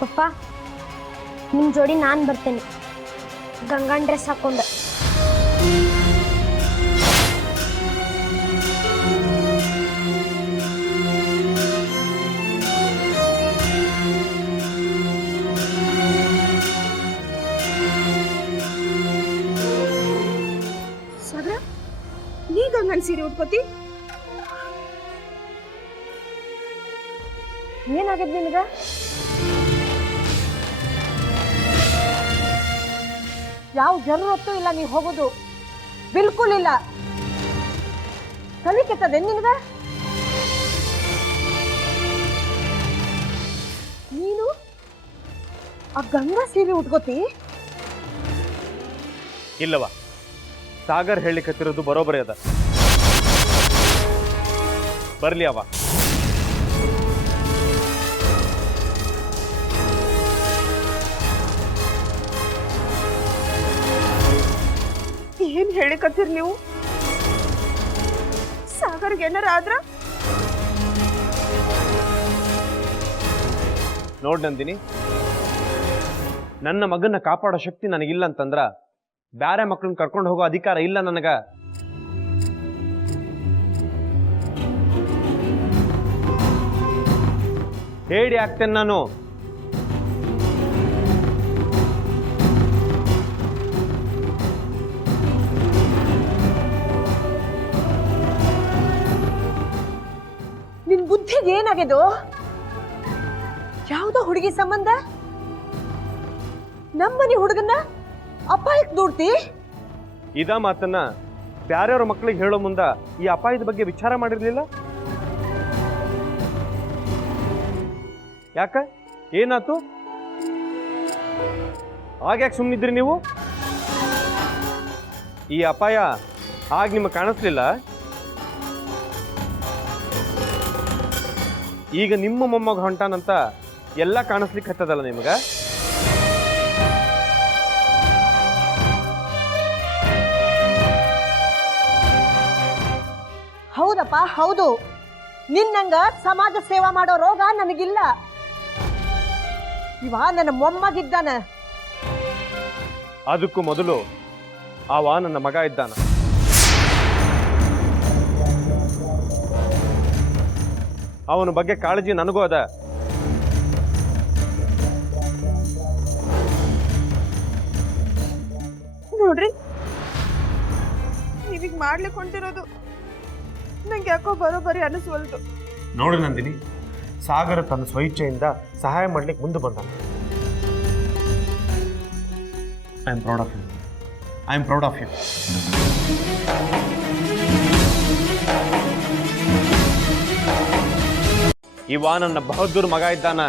ಪಪ್ಪ ನಿಮ್ಮ ಜೋಡಿ ನಾನು ಬರ್ತೇನೆ ಗಂಗನ್ ಡ್ರೆಸ್ ಹಾಕೊಂಡು. ಸಾಗರ, ನೀ ಗಂಗನ್ ಸೀರೆ ಉಟ್ಕೋತಿ? ಏನಾಗಿದೆ ನಿನಗ? ಯಾವ ಜरूरತ್ತು ಇಲ್ಲ ನೀವು ಹೋಗೋದು, ಬಿಲ್ಕುಲ್ ಇಲ್ಲ. ತಲೆ ಕೆಟ್ಟದೆ ನಿನಗ? ನೀನು ಆ ಗಂಗಾ ಸೀರೆ ಉಟ್ಕೋತಿ? ಇಲ್ಲವ, ಸಾಗರ್ ಹೇಳಿಕತ್ತಿರೋದು ಬರೋಬರಿ ಅದ. ಬರ್ಲಿ ಅವ. ಏನ್ ಹೇಳಿಕತ್ತೀರಿ ನೀವು? ಸಾಗರ್ಗೆ ಏನಾರ ಆದ್ರ? ನೋಡ್ ನಂದಿನಿ, ನನ್ನ ಮಗನ್ನ ಕಾಪಾಡೋ ಶಕ್ತಿ ನನಗಿಲ್ಲ ಅಂತಂದ್ರ ಬ್ಯಾರೆ ಮಕ್ಕಳನ್ನ ಕರ್ಕೊಂಡು ಹೋಗೋ ಅಧಿಕಾರ ಇಲ್ಲ ನನಗ. ಹೇಳಿ ಆಗ್ತೇನೆ ನಾನು. ನಿನ್ ಬುದ್ಧಿಗೆ ಏನಾಗೆದು? ಯಾವ್ದೋ ಹುಡುಗಿ ಸಂಬಂಧ ನಮ್ಮನೆ ಹುಡುಗನ್ನ ಅಪಾಯಕ್ಕೆ ದೂಡ್ತಿ? ಇದ ಮಾತನ್ನ ಬ್ಯಾರೆಯವ್ರ ಮಕ್ಕಳಿಗೆ ಹೇಳೋ ಮುಂದ ಈ ಅಪಾಯದ ಬಗ್ಗೆ ವಿಚಾರ ಮಾಡಿರ್ಲಿಲ್ಲ ಯಾಕ? ಏನಾತು? ಆಗ್ಯಾಕೆ ಸುಮ್ಮನಿದ್ರಿ ನೀವು? ಈ ಅಪಾಯ ಆಗ ನಿಮಗೆ ಕಾಣಿಸ್ಲಿಲ್ಲ? ಈಗ ನಿಮ್ಮ ಮೊಮ್ಮಗ ಹೊಂಟಾನಂತ ಎಲ್ಲ ಕಾಣಿಸ್ಲಿಕ್ಕೆ ಹತ್ತದಲ್ಲ ನಿಮಗ? ಹೌದಪ್ಪ, ಹೌದು. ನಿನ್ನಂಗ ಸಮಾಜ ಸೇವಾ ಮಾಡೋ ರೋಗ ನನಗಿಲ್ಲ. ಇವ ನನ್ನ ಮೊಮ್ಮಗಿದ್ದಾನ. ಅದಕ್ಕೂ ಮೊದಲು ಅವ ನನ್ನ ಮಗ ಇದ್ದಾನ. ಅವನ ಬಗ್ಗೆ ಕಾಳಜಿ ನನಗೂ ಅದ. ನೋಡ್ರಿ, ನೀವೀಗ ಮಾಡ್ಲಿಕ್ಕೆ ಹೊಂಟಿರೋದು ನಂಗೆ ಯಾಕೋ ಬರೋಬರಿ ಅನಿಸ್ವಲ್ದು. ನೋಡಿ ನಂದಿನಿ, ಸಾಗರ ತನ್ನ ಸ್ವಇಚ್ಛೆಯಿಂದ ಸಹಾಯ ಮಾಡ್ಲಿಕ್ಕೆ ಮುಂದೆ ಬಂದ. I am proud of you. I am proud of you. ಇವ ನನ್ನ ಬಹದ್ದೂರ್ ಮಗ ಇದ್ದಾನ.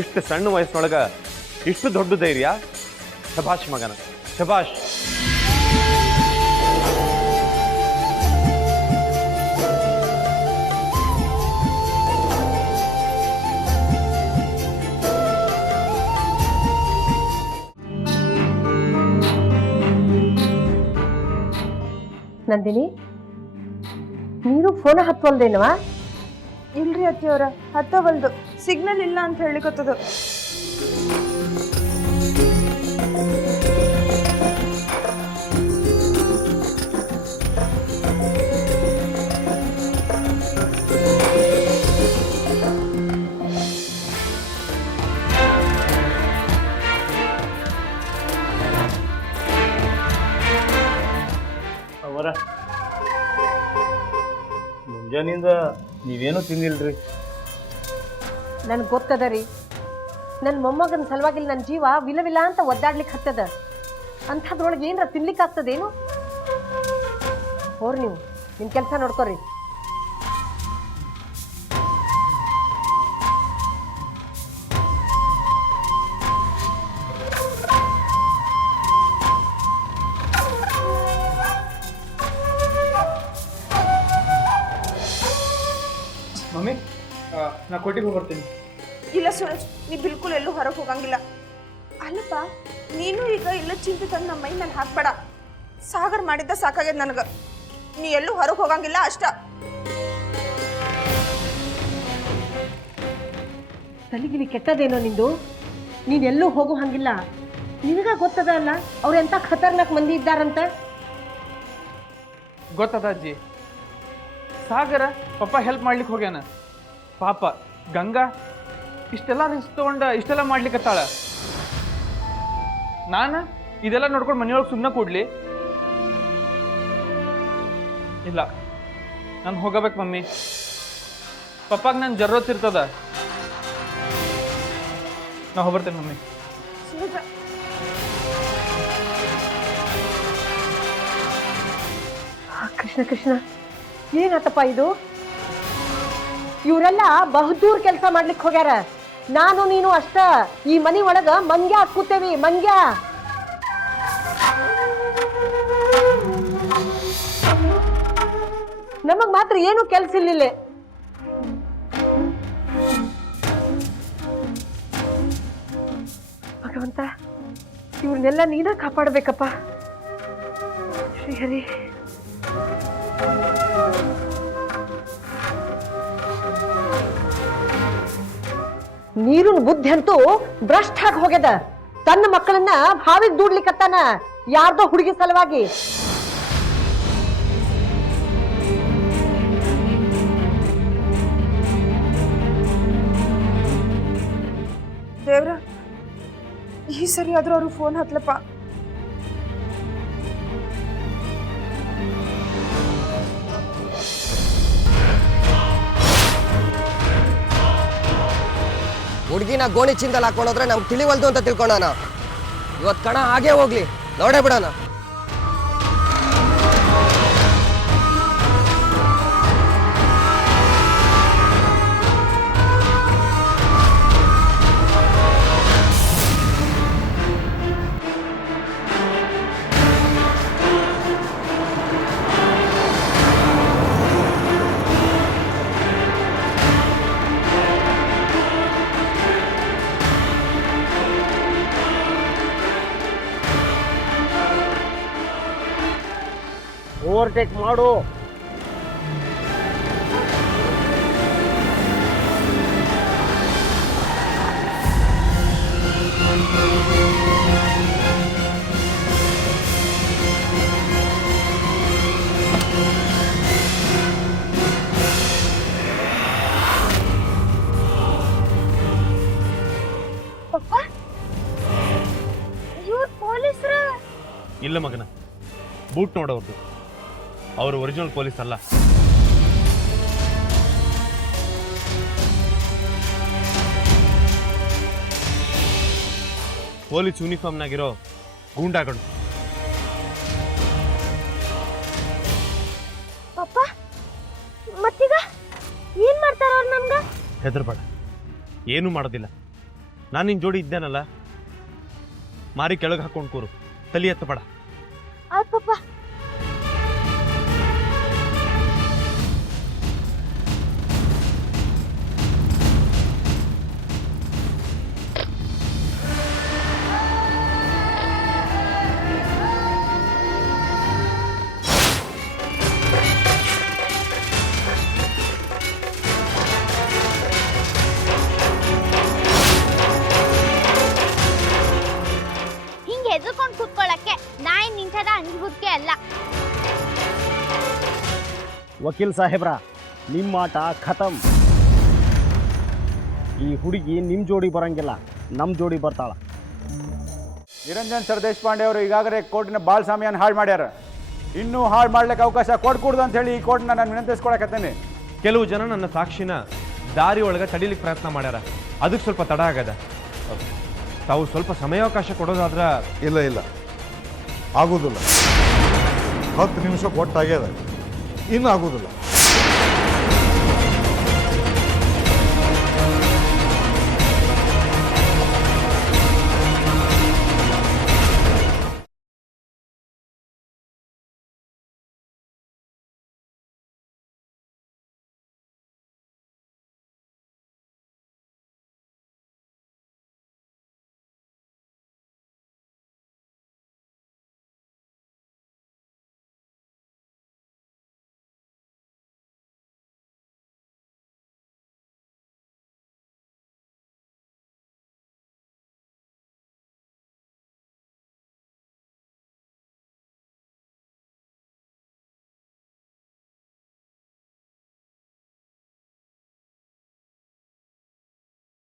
ಇಷ್ಟು ಸಣ್ಣ ವಯಸ್ಸಿನೊಳಗ ಇಷ್ಟು ದೊಡ್ಡ ಧೈರ್ಯ. ಶಭಾಷ್ ಮಗನ, ಶಭಾಷ್. ನಂದಿನಿ, ನೀನು ಫೋನ್ ಹತ್ವಲ್ದೇನವಾ? ಇಲ್ರಿ ಅತ್ತಿಯವರ, ಹತ್ತವಲ್ದು. ಸಿಗ್ನಲ್ ಇಲ್ಲ ಅಂತ ಹೇಳಿಕತ್ತದ. ಅವರ ಮುಂಜಾನಿಂದ ನೀವೇನು ತಿಂದಿಲ್ರಿ? ನನ್ಗೆ ಗೊತ್ತದ ರೀ, ನನ್ನ ಮೊಮ್ಮಗನ ಸಲುವಾಗಿ ನನ್ನ ಜೀವ ವಿಲವಿಲ ಅಂತ ಒದ್ದಾಡ್ಲಿಕ್ಕೆ ಹತ್ತದ. ಅಂಥದ್ರೊಳಗೆ ಏನರ ತಿನ್ಲಿಕ್ಕೆ ಆಗ್ತದೇನು? ಹೋರಿ, ನೀವು ನಿಮ್ಮ ಕೆಲಸ ನೋಡ್ಕೊರಿ. ಮಮ್ಮಿ, ನಾ ಕೊಟ್ಟಿಗೆ ಬರ್ತೀನಿ. ಇಲ್ಲ ಸುರೇಶ್, ನೀ ಬಿಲ್ಕುಲ್ ಎಲ್ಲೂ ಹೊರಗೆ ಹೋಗಂಗಿಲ್ಲ. ಅಲ್ಲಪ್ಪ, ನೀನು ಈಗ ಇಲ್ಲ ಚಿಂತೆ ತಂದು ನಮ್ಮ ಮೈ ಮೇಲೆ ಹಾಕ್ಬೇಡ. ಸಾಗರ್ ಮಾಡಿದ್ದ ಸಾಕಾಗ್ಯದ ನನಗೆ. ನೀ ಎಲ್ಲೂ ಹೊರಗೆ ಹೋಗಂಗಿಲ್ಲ ಅಷ್ಟ. ತಲೆಗಿಲಿ ಕೆಟ್ಟದೇನೋ ನಿಂದು. ನೀನೆಲ್ಲೂ ಹೋಗೋ ಹಂಗಿಲ್ಲ. ನಿನಗ ಗೊತ್ತದ ಅಲ್ಲ ಅವ್ರು ಎಂತ ಖತರ್ನಾಕ್ ಮಂದಿ ಇದ್ದಾರಂತ. ಗೊತ್ತದ ಅಜ್ಜಿ, ಸಾಗರ ಪಪ್ಪ ಹೆಲ್ಪ್ ಮಾಡ್ಲಿಕ್ಕೆ ಹೋಗ್ಯಾನ. ಪಾಪ ಗಂಗಾ ಇಷ್ಟೆಲ್ಲ ರಿಸ್ಕ್ ತಗೊಂಡ ಇಷ್ಟೆಲ್ಲ ಮಾಡ್ಲಿಕ್ಕತ್ತಾಳ. ನಾನು ಇದೆಲ್ಲ ನೋಡ್ಕೊಂಡು ಮನೆಯೊಳಗೆ ಸುಮ್ಮನೆ ಕೂಡ್ಲಿ? ಇಲ್ಲ, ನಾನು ಹೋಗಬೇಕು ಮಮ್ಮಿ. ಪಪ್ಪಾಗ ನಾನು ಜರೂರತ್ ಇರ್ತದ. ನಾ ಹೋಗ್ಬರ್ತೇನೆ ಮಮ್ಮಿ. ಕೃಷ್ಣ ಕೃಷ್ಣ, ಏನಾತಪ್ಪ ಇದು? ಇವರೆಲ್ಲ ಬಹುದೂರ್ ಕೆಲಸ ಮಾಡ್ಲಿಕ್ಕೆ ಹೋಗ್ಯಾರ. ನಾನು ನೀನು ಅಷ್ಟ ಈ ಮನಿ ಒಳಗ ಮಂಗ್ಯ ಹಾಕೂತೇವಿ. ಮಂಗ್ಯ ನಮಗ್ ಮಾತ್ರ ಏನು ಕೆಲ್ಸ ಇಲ್ಲ. ಭಗವಂತ, ಇವ್ರನ್ನೆಲ್ಲ ನೀನ ಕಾಪಾಡ್ಬೇಕಪ್ಪ. ಶ್ರೀಹರಿ. ನೀರಿನ ಬುದ್ಧಿ ಅಂತೂ ಭ್ರಷ್ಟ ಆಗಿ ಹೋಗ್ಯದ. ತನ್ನ ಮಕ್ಕಳನ್ನ ಭಾವಿಗೆ ದೂಡ್ಲಿಕ್ಕತ್ತಾನ ಯಾರ್ದೋ ಹುಡುಗಿ ಸಲುವಾಗಿ. ದೇವ್ರ, ಈ ಸರಿ ಆದ್ರೂ ಅವ್ರಿಗೆ ಫೋನ್ ಹತ್ಲಪ್ಪ. ಹುಡುಗಿನ ಗೋಣಿ ಚಿಂದಲ್ಲಿ ಹಾಕೊಂಡೋದ್ರೆ ನಮ್ಗೆ ತಿಳಿವಲ್ದು ಅಂತ ತಿಳ್ಕೊಳ್ಳೋಣ. ಇವತ್ತು ಕಣ ಹಾಗೆ ಹೋಗ್ಲಿ, ನೋಡೇ ಬಿಡೋಣ. ಓವರ್ಟೇಕ್ ಮಾಡು. ಪಪ್ಪ, ಇವ್ರು ಪೊಲೀಸ್ರ? ಇಲ್ಲ ಮಗನ, ಬೂಟ್ ನೋಡೋರ್ದು. ಅವರು ಒರಿಜಿನಲ್ ಪೊಲೀಸ್ ಅಲ್ಲ. ಪೊಲೀಸ್ ಯೂನಿಫಾರ್ಮ್ನಾಗಿರೋ ಗೂಂಡಾಗಳು. ಪಪ್ಪ, ಮತ್ತೀಗ ಏನ್ ಮಾಡ್ತಾರ ಅವ್ರು ನಮ್ಗ? ಹೆದರ್ಬೇಡ, ಏನೂ ಮಾಡೋದಿಲ್ಲ. ನಾನು ನಿನ್ನ ಜೋಡಿ ಇದ್ದೇನಲ್ಲ, ಮಾರಿ ಕೆಳಗೆ ಹಾಕೊಂಡು ಕೂರು, ತಲೆ ಎತ್ತಬೇಡ. ಆಯ್ತು ಪಪ್ಪ. ಹೆದರ್ಕೊಂಡು ಕೂತ್ಕೊಳ್ಳಕ್ಕೆ ನಾಯಿ ನಿಂತದ ಅಂಜುಬುದ್ಕೆ ಅಲ್ಲ. ವಕೀಲ್ ಸಾಹೇಬ್ರ, ನಿಮ್ಮ ಆಟ ಖತಮ್. ಈ ಹುಡುಗಿ ನಿಮ್ಮ ಜೋಡಿ ಬರಂಗಿಲ್ಲ, ನಮ್ಮ ಜೋಡಿ ಬರ್ತಾಳ. ನಿರಂಜನ್ ಸರ್ ದೇಶಪಾಂಡೆ ಅವರು ಈಗಾಗಲೇ ಕೋರ್ಟಿನ ಬಾಳ್ ಸಾಮಿಯನ್ನು ಹಾಳು ಮಾಡ್ಯಾರ. ಇನ್ನೂ ಹಾಳು ಮಾಡ್ಲಿಕ್ಕೆ ಅವಕಾಶ ಕೊಡ್ಕೂಡ್ದು ಅಂತ ಹೇಳಿ ಈ ಕೋರ್ಟ್ನ ನಾನು ವಿನಂತಿಸ್ಕೊಳಕತ್ತೇನೆ. ಕೆಲವು ಜನ ನನ್ನ ಸಾಕ್ಷಿನ ದಾರಿ ಒಳಗೆ ತಡಿಲಿಕ್ಕೆ ಪ್ರಯತ್ನ ಮಾಡ್ಯಾರ. ಅದಕ್ಕೆ ಸ್ವಲ್ಪ ತಡ ಆಗದ. ತಾವು ಸ್ವಲ್ಪ ಸಮಯಾವಕಾಶ ಕೊಡೋದಾದ್ರ? ಇಲ್ಲ ಇಲ್ಲ, ಆಗೋದಿಲ್ಲ. 10 ನಿಮಿಷ ಕೊಟ್ಟಾಗ್ಯದ, ಇನ್ನು ಆಗೋದಿಲ್ಲ.